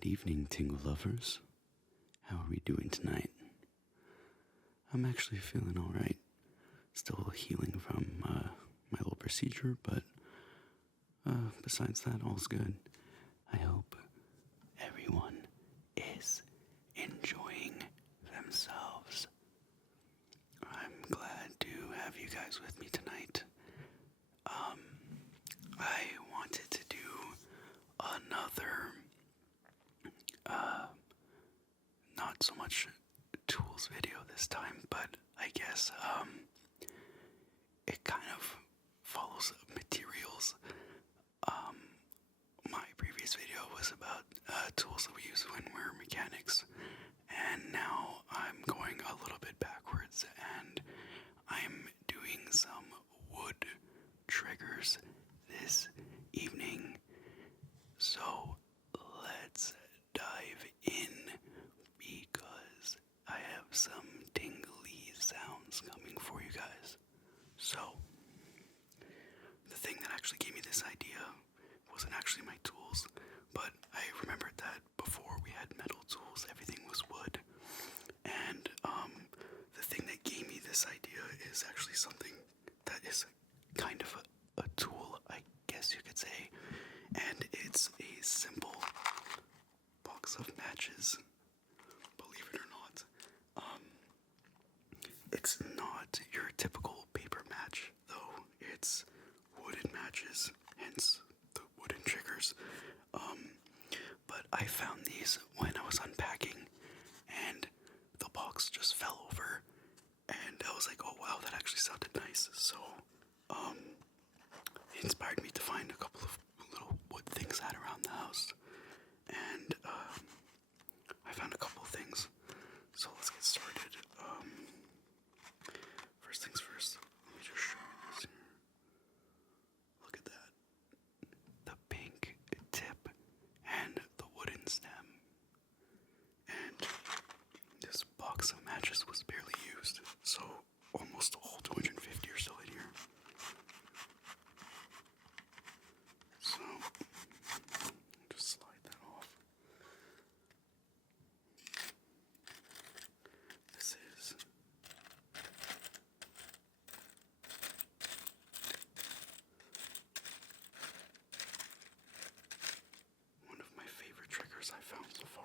Good evening, Tingle lovers. How are we doing tonight? I'm actually feeling alright. Still healing from my little procedure, but besides that, all's good. I hope everyone is enjoying themselves. I'm glad to have you guys with me tonight. I wanted to do another, not so much tools video this time, but I guess, it kind of follows materials. My previous video was about tools that we use when we're mechanics, and now I'm going a little bit backwards, and I'm doing some wood triggers this evening. So let's dive in because I have some tingly sounds coming for you guys. So, the thing that actually gave me this idea wasn't actually my tools, but I remembered that before we had metal tools, everything was wood. And the thing that gave me this idea is actually something that is kind of a tool, I guess you could say, and it's a simple box of matches. Believe it or not, it's not your typical paper match, though. It's wooden matches, hence the wooden triggers. But I found these when I was unpacking, and the box just fell over, and I was like, oh wow, that actually sounded nice. So, it inspired me to find a couple of little wood things I had around the house, and I found a couple of things. So let's get started. First things first, let me just show you this here. Look at that. The pink tip and the wooden stem. And this box of matches was barely used, so almost a whole 250 are still in here. So, just slide that off. This is one of my favorite triggers I've found so far.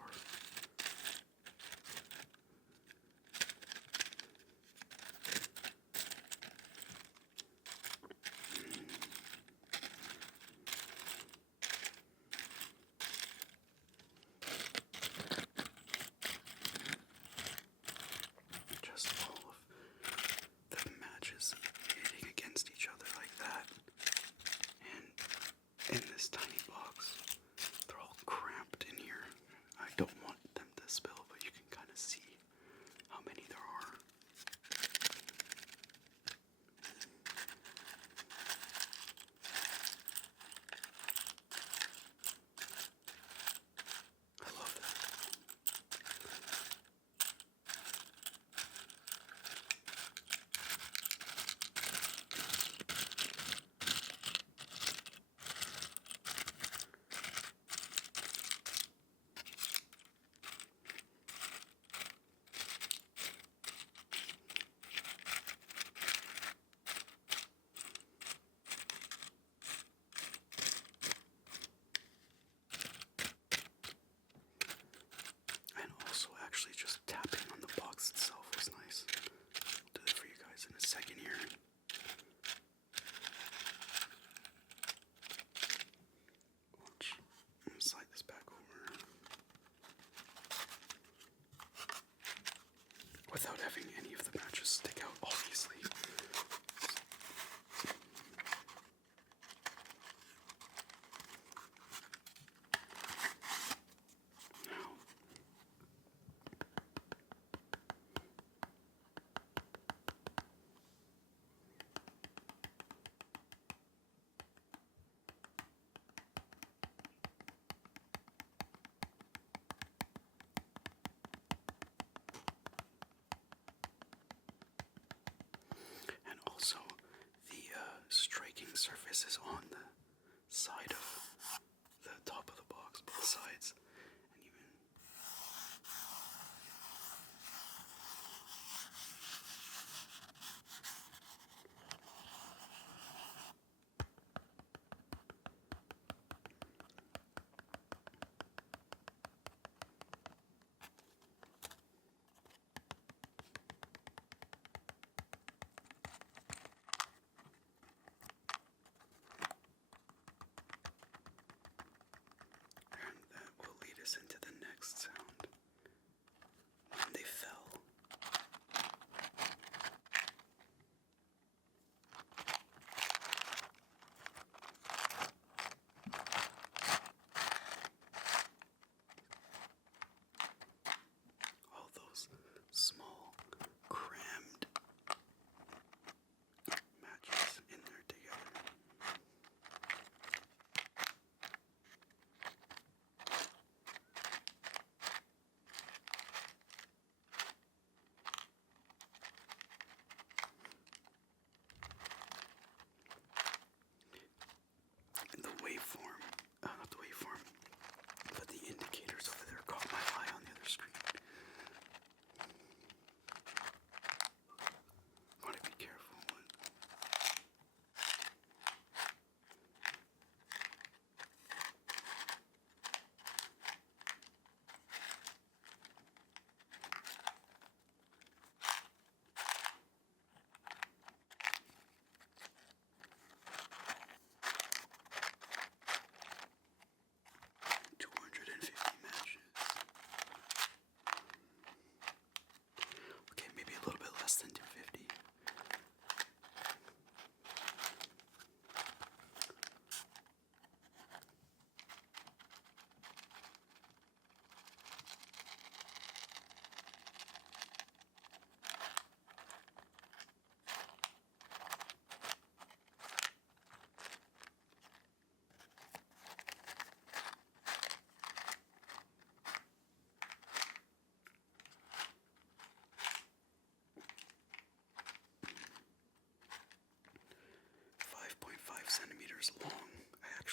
Just all of the matches hitting against each other like that. And in this tiny box, they're all cramped in here. I don't want them to spill, but you can kind of see how many there are. I love that. And also actually just tapping on the box itself was nice. I'll do that for you guys in a second here. Watch. I'm gonna slide this back over. Without having any of the matches stick out, obviously. Now, and also the striking surface is on the side of the top of the box, both sides, and you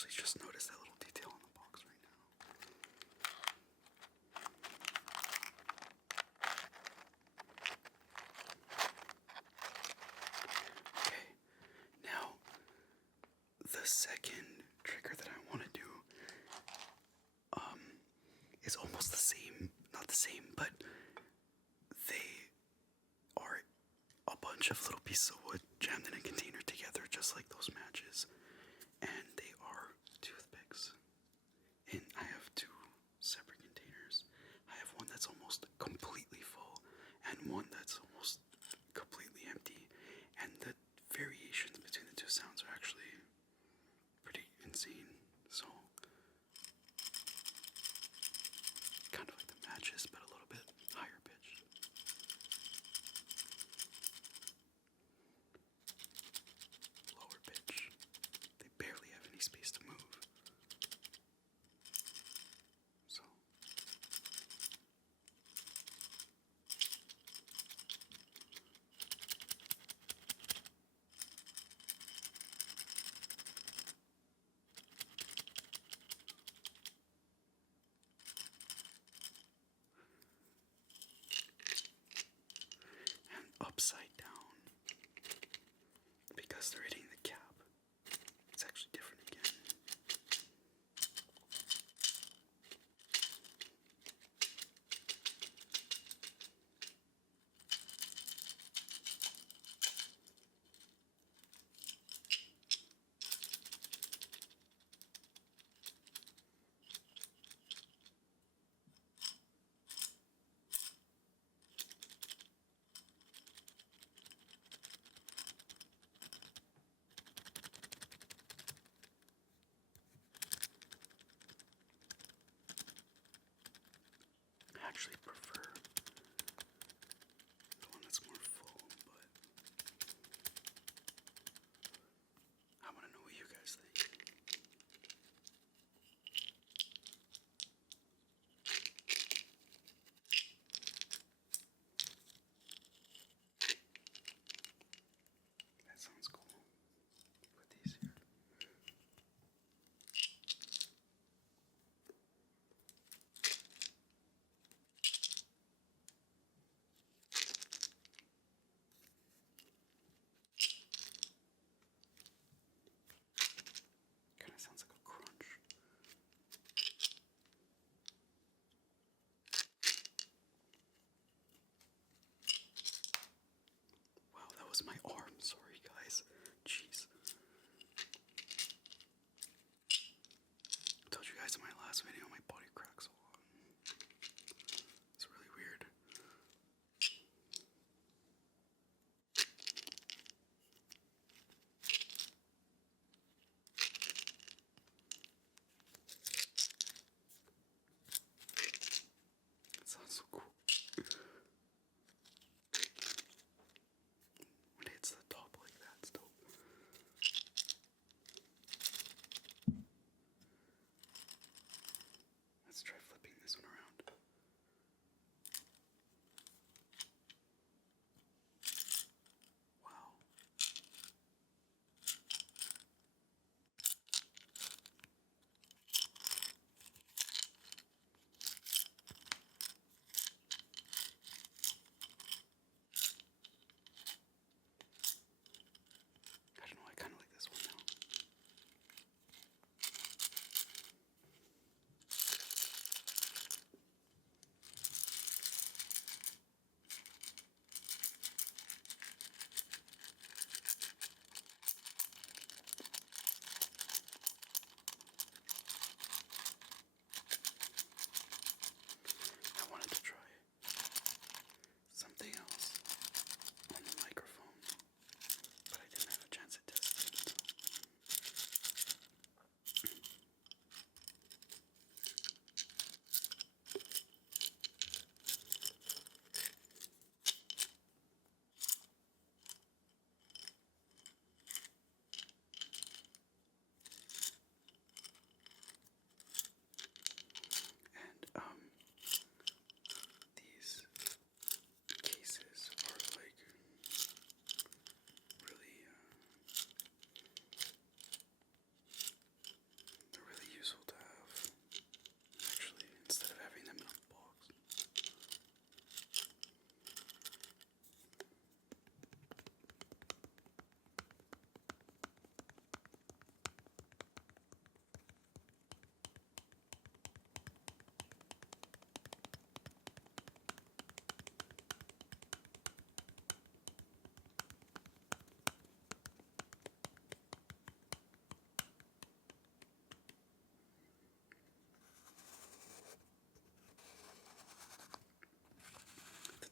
actually just noticed that little detail on the box right now. Okay, now the second trigger that I want to do is almost the same, not the same, but they are a bunch of little pieces of wood jammed in a container together, just like those matches, and they are toothpicks. And I have two separate containers. I have one that's almost completely full and one that's almost completely empty, and the variations between the two sounds are actually pretty insane. So kind of like the matches, but a little bit higher pitched. Lower pitch. They barely have any space to move. So and upside down, because they're hitting the cap, it's actually different again. I actually prefer the one that's more full, but I want to know what you guys think. That sounds cool. Put these here. Kind of sounds like a crunch. Wow, that was my arm. Sorry, guys. Jeez. I told you guys in my last video my body cracks a lot. It's really weird. It sounds so cool. When it hits the top like that, it's dope.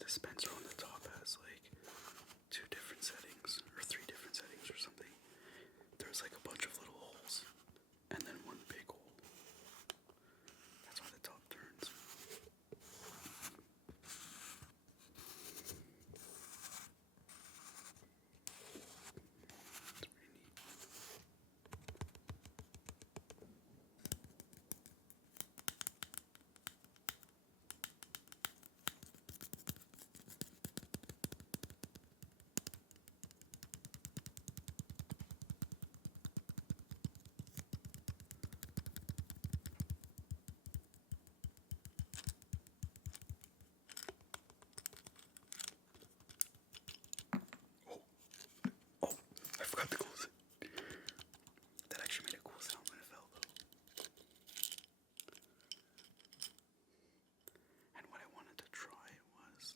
dispenser on the top has like 2 different settings, or 3 different settings or something. There's like a bunch of little holes, and then one big hole. That's why the top turns. It's pretty neat. Oh, I forgot to close it. That actually made a cool sound when it fell, though. And what I wanted to try was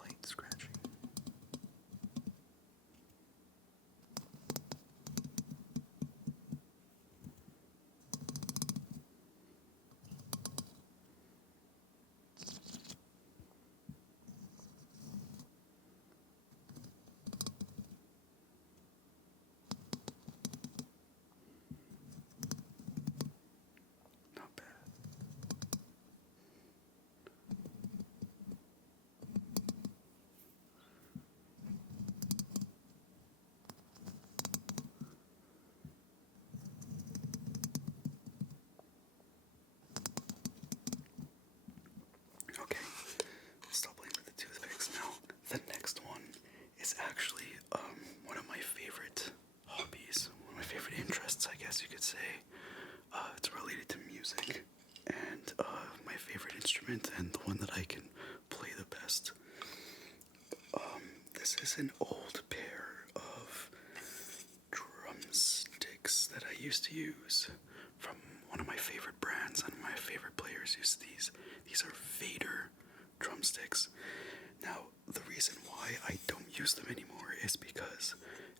light scratching. Not bad. Okay, I'll stop playing with the toothpicks now. The next one is actually one of my favorite hobbies, one of my favorite interests, I guess you could say. It's related to music, and my favorite instrument, and the one that I can play the best. This is an old pair of drumsticks that I used to use from one of my favorite brands, and my favorite players use these. These are Vader drumsticks. Now, the reason why I don't use them anymore is because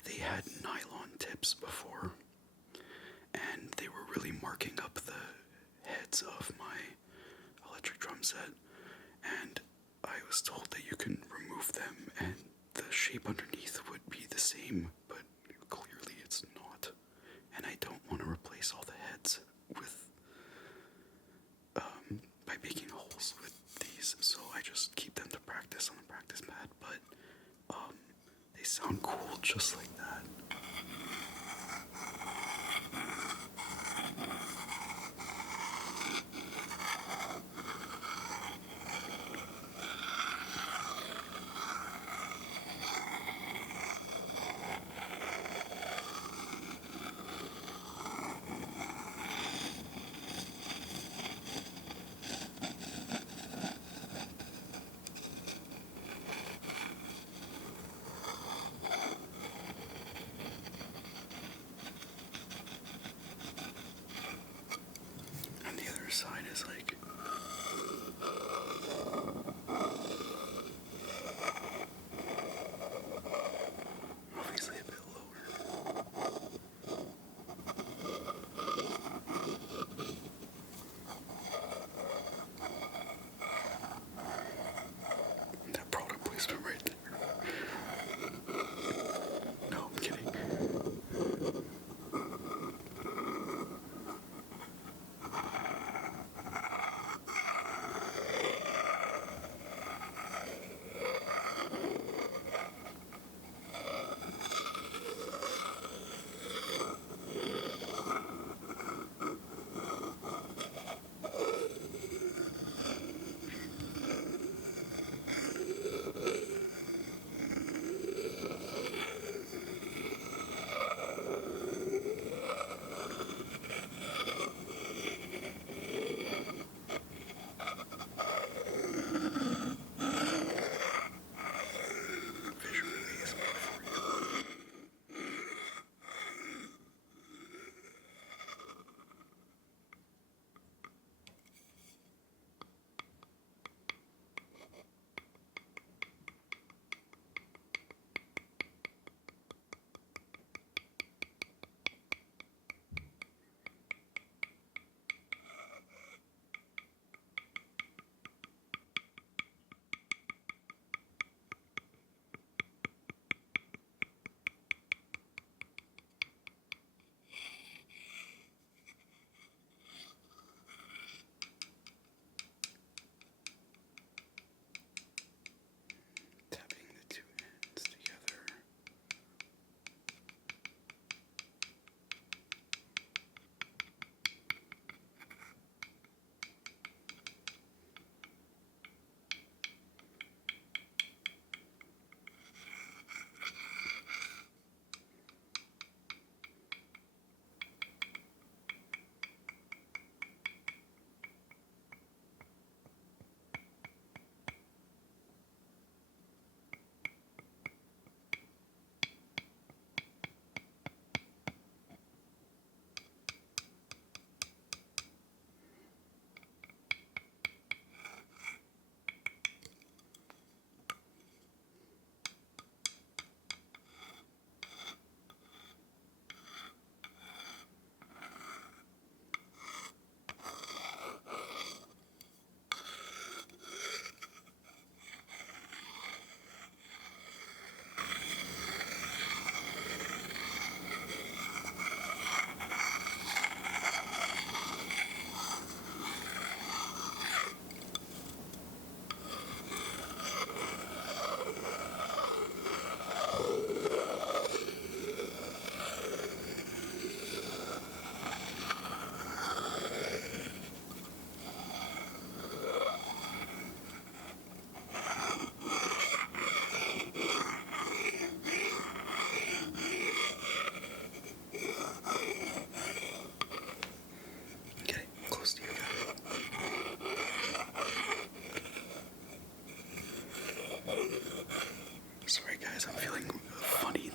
they had nylon tips before, and they were really marking up the heads of my electric drum set, and I was told that you can remove them and the shape underneath would be the same, but clearly it's not. And I don't want to replace all the heads with by making holes with these, so I just keep them to practice on the practice pad, but they sound cool just like that.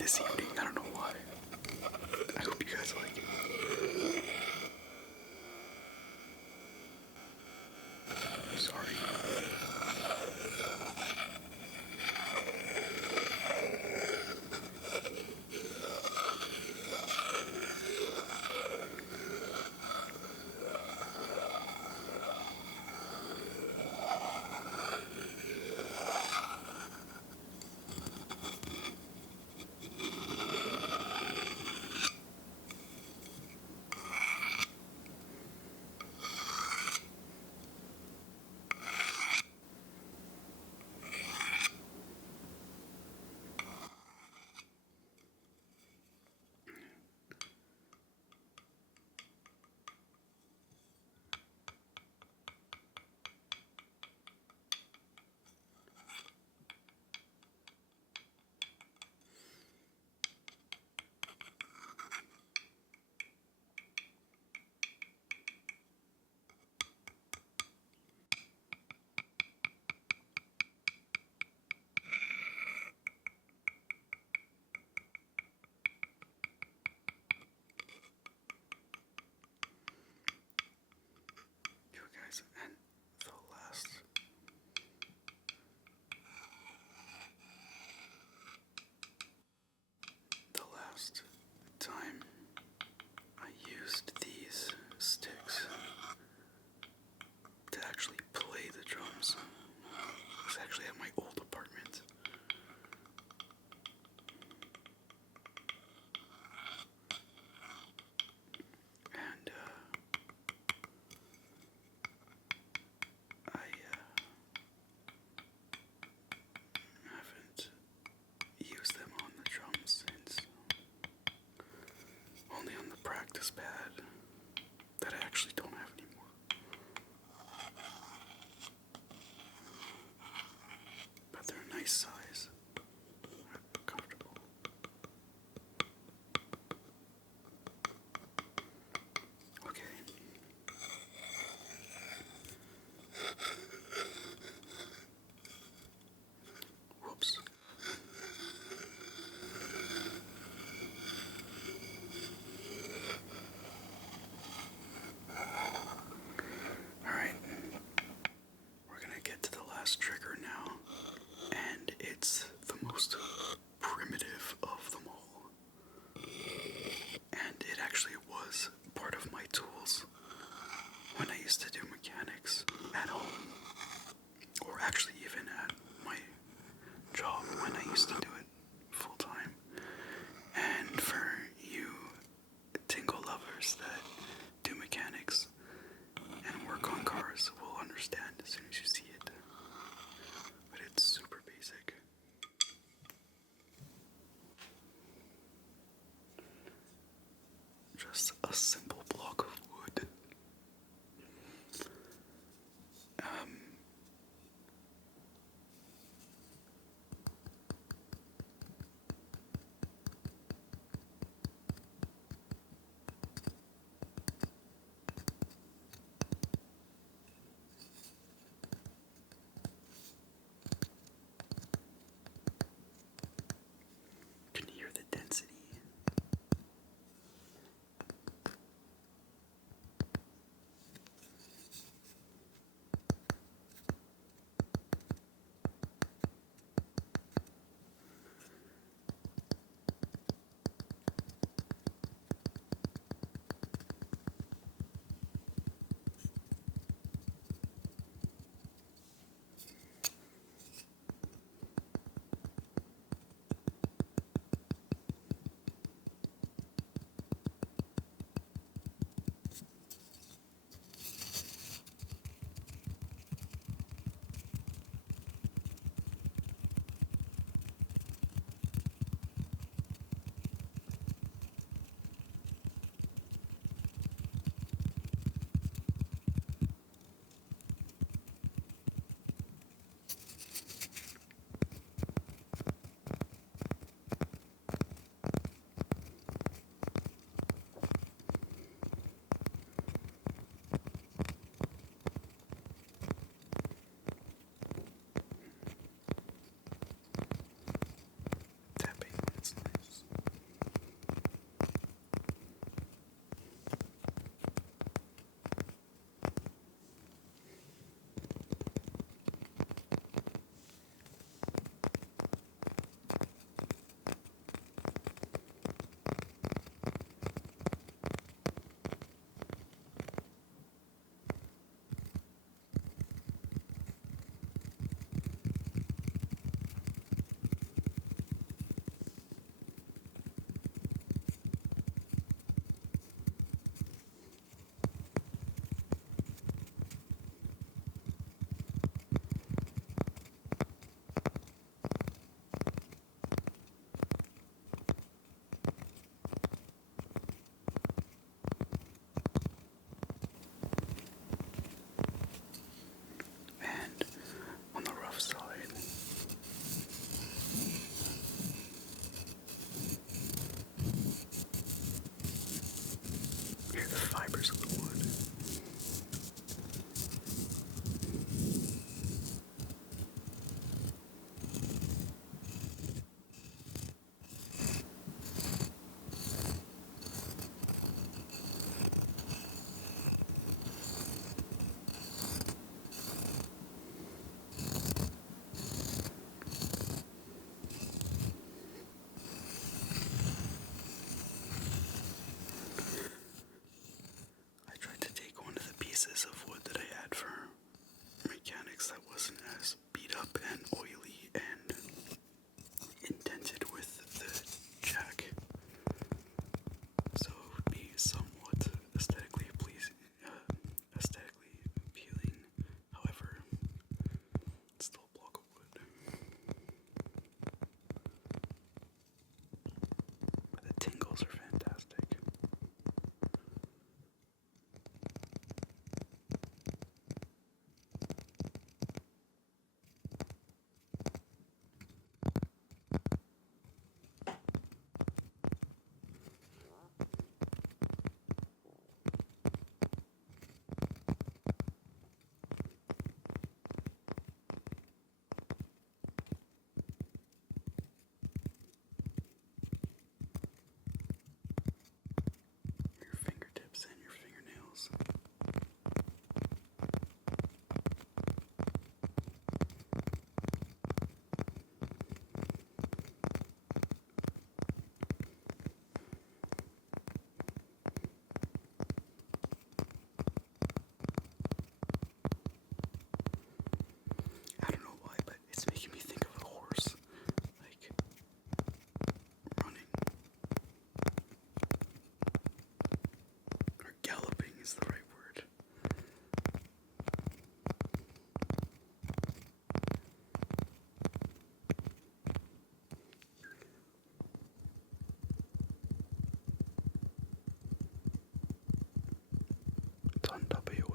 this evening. I don't know why. I hope you guys like it. Sorry. And the last time I used these sticks to actually play the drums was actually at my old apartment. And I haven't used them on the drums since. Only on the practice pad that I actually don't have anymore. But they're a nice size. Comfortable. Okay. Whoops. Alright. We're gonna get to the last trigger now. And it's the most primitive of them all. And it actually was part of my tools when I used to do mechanics at home, or actually even at my job when I used to do it full time. And for you tingle lovers that do mechanics and work on cars will understand as soon as you see it. But it's super basic. Just a simple block of wood. Can you hear the density? top of your